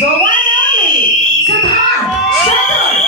the one and only Siddharth Chaturvedi.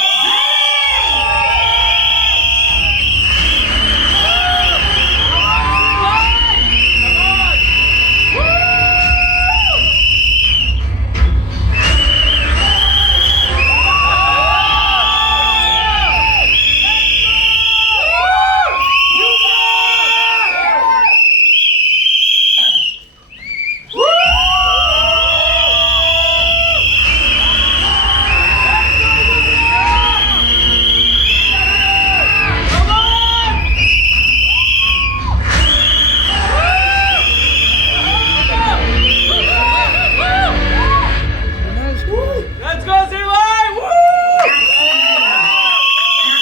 Let's go, CY!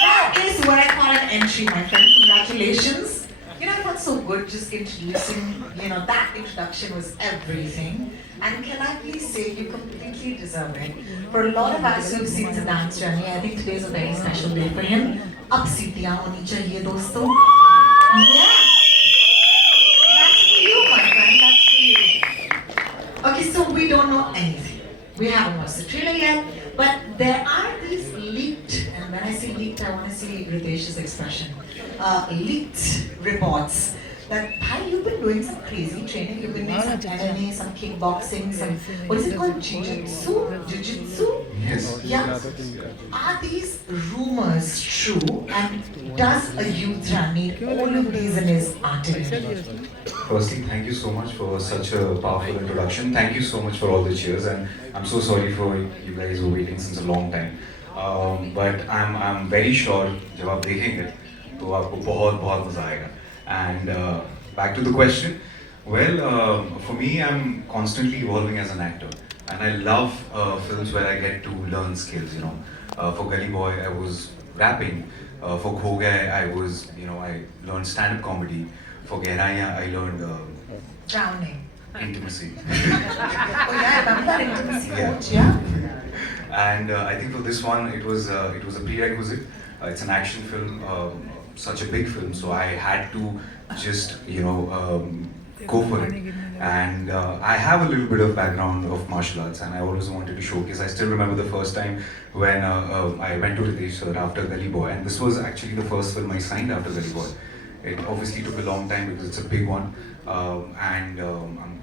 That is what I call an entry, my friend. Congratulations. You know, it was so good just introducing, that introduction was everything. And can I please say you completely deserve it. For a lot of us who've seen the dance journey, I think today's a very special day for him. Ab seetiyan honi chahiye, dosto. Yeah. That's for you, my friend. That's for you. Okay, so we don't know anything. We haven't watched the trailer yet, but there are these leaked, and when I say leaked, I want to see Ritesh's expression, leaked reports that, Bhai, you've been doing some crazy training, you've been doing some MMA, some kickboxing, some, what is it called, jiu-jitsu? Yes. Yeah. Are these rumors true, and does a youth need all of these in his artillery? Firstly, thank you so much for such a powerful introduction. Thank you so much for all the cheers, and I'm so sorry for you guys who were waiting since a long time. But I'm very sure जब आप देखेंगे तो आपको बहुत बहुत मजा आएगा. And back to the question. Well, for me, I'm constantly evolving as an actor, and I love films where I get to learn skills. For Gully Boy, I was rapping. For Kho Gaye, I learned stand-up comedy. For Gehraiyan, I learned Drowning. intimacy. Oh yeah, I remember that intimacy Yeah. coach, yeah? And I think for this one, it was a prerequisite. It's an action film, such a big film, so I had to just go for it. And I have a little bit of background of martial arts, and I always wanted to showcase. I still remember the first time when I went to Ritesh sir after Gully Boy, and this was actually the first film I signed after Gully Boy. It obviously took a long time because it's a big one, and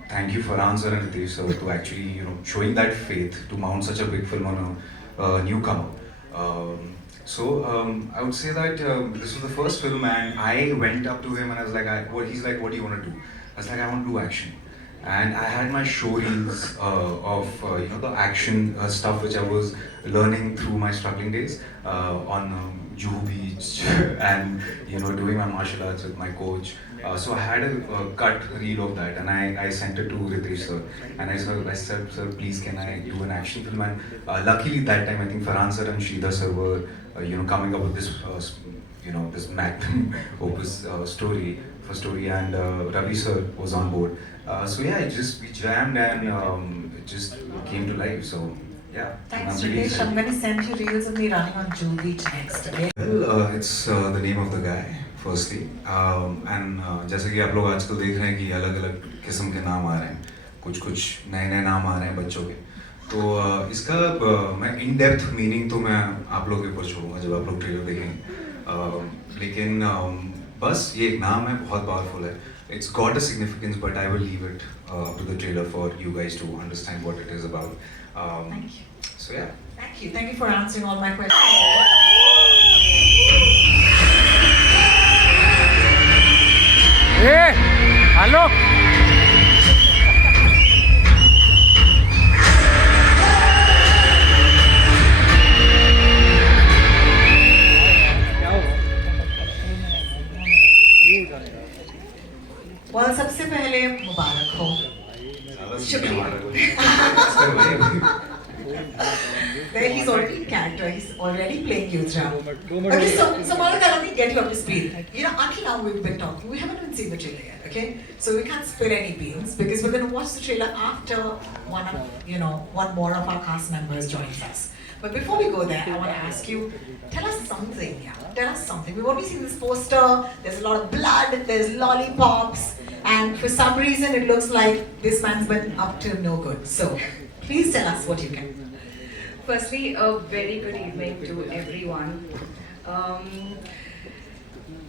thank you Farhan sir and Ritesh sir to actually showing that faith to mount such a big film on a newcomer. I would say that this was the first film, and I went up to him and I was like, he's like, what do you want to do? I was like, I want to do action. And I had my show reels of the action stuff which I was learning through my struggling days on Juhu Beach and doing my martial arts with my coach. So I had a cut reel of that, and I sent it to Ritesh sir, and I said, sir, please can I do an action film? And luckily that time I think Farhan sir and Sridhar sir were coming up with this this magnum opus story, and Ravi sir was on board. So yeah, we jammed, and it just came to life. So yeah. Thanks, I'm really Ritesh. I'm going to send you reels of me running on Juhu Beach next, okay? Well, it's the name of the guy, firstly. And जैसे कि आप लोग आजकल देख रहे हैं कि अलग-अलग किस्म के नाम आ रहे हैं, कुछ नए नाम आ रहे हैं बच्चों के. तो इसका मैं इन डेप्थ मीनिंग तो मैं आप लोगों के ऊपर छोड़ूंगा जब आप लोग ट्रेलर देखेंगे. लेकिन बस ये एक नाम है, बहुत पावरफुल है. It's got a significance, but I will leave it to the trailer for you guys to understand what it is about. Thank you. So yeah. Thank you. Thank you for answering all my questions. Hey! Hello! Well, सबसे पहले मुबारक हो. He's already in character. He's already playing Yudhra. Okay, so Malika, let me get you up to speed. Until now we've been talking. We haven't even seen the trailer yet, okay? So we can't spill any beans because we're going to watch the trailer after one more of our cast members joins us. But before we go there, I want to ask you, tell us something. Yeah, tell us something. We've already seen this poster. There's a lot of blood. There's lollipops, and for some reason, it looks like this man's been up to no good. So, Please tell us what you can. Firstly, a very good evening to everyone.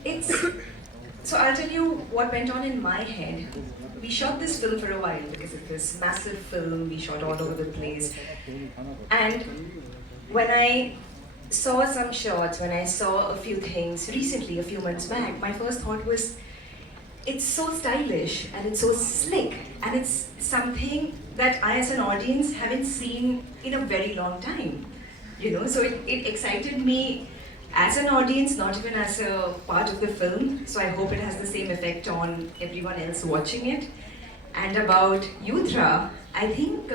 It's so I'll tell you what went on in my head. We shot this film for a while because it's this massive film. We shot all over the place, and when I saw some shots, when I saw a few things recently, a few months back, my first thought was, it's so stylish and it's so slick and it's something that I as an audience haven't seen in a very long time. You know, so it excited me as an audience, not even as a part of the film. So I hope it has the same effect on everyone else watching it. And about Yudra, I think,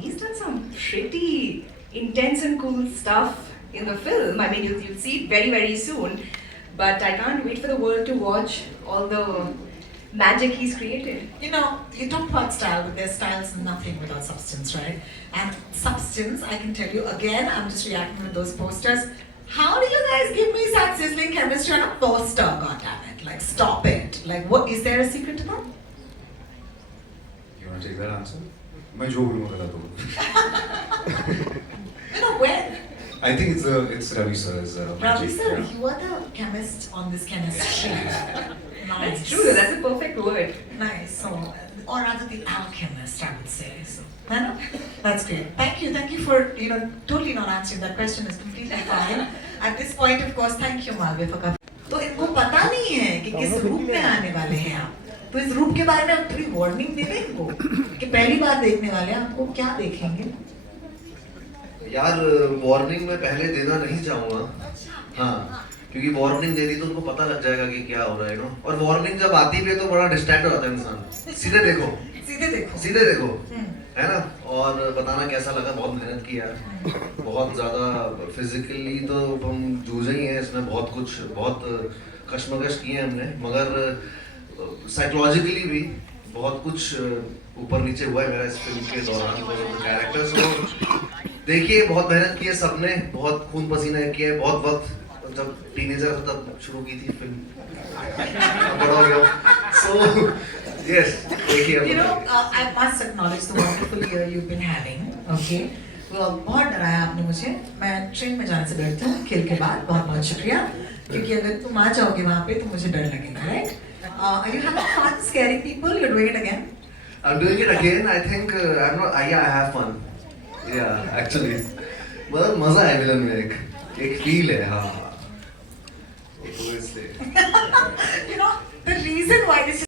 he's done some pretty intense and cool stuff in the film. I mean, you'll see it very, very soon. But I can't wait for the world to watch all the magic he's created. You know, you talk about style, but there's styles nothing without substance, right? And substance, I can tell you, again, I'm just reacting to those posters. How do you guys give me such sizzling chemistry on a poster, goddammit? Like, stop it. Like, what, is there a secret to that? You want to take that answer? मैं जो बोलूँगा गलत होगा. You know, when? I think it's Ravi sir's Ravi magic. sir, Yeah. you are the chemist on this chemistry. Nice. That's true, that's a perfect word. Nice. So, or rather the alchemist, I would say. So, I know. That's great. Thank you for totally not answering that question is completely fine. At this point, of course, thank you, Malvi, for coming. तो इनको पता नहीं है कि किस रूप में आने वाले हैं आप. तो इस रूप के बारे में आप थोड़ी वार्निंग दे दें इनको कि पहली बार देखने वाले हैं आपको क्या देखेंगे. यार वार्निंग मैं पहले देना नहीं चाहूँगा. हाँ, क्योंकि वार्निंग दे दी तो उनको पता लग जाएगा कि क्या हो रहा है, और वार्निंग जब आती भी है तो बड़ा डिस्ट्रैक्ट हो जाता है इंसान. सीधे देखो है ना. और बताना कैसा लगा. बहुत मेहनत की यार, बहुत ज़्यादा फिजिकली तो हम जूझे ही हैं इसमें. बहुत कश्मकश की है हमने, मगर साइकोलॉजिकली भी बहुत कुछ ऊपर नीचे हुआ है मेरा इस फिल्म के दौरान. कैरेक्टर्स को देखिए, बहुत मेहनत की है सबने, बहुत खून पसीना किया है. बहुत वक्त जब टीनेजर था तब शुरू की थी फिल्म, बड़ा हो गया. सो यस, देखिए. You know, I must acknowledge the wonderful year you've been having. Okay. बहुत डराया आपने मुझे. मैं ट्रेन में जाने से डरती हूँ खेल के बाद. बहुत बहुत शुक्रिया, क्योंकि अगर तुम आ जाओगे वहाँ पे तो मुझे डर लगेगा, right? Are you having fun scaring people? You're doing it again? I'm doing it again. I think I'm not. Yeah, I have fun. Yeah, actually. मतलब मजा है विलन में. एक फील है. हाँ. You know, the reason why this is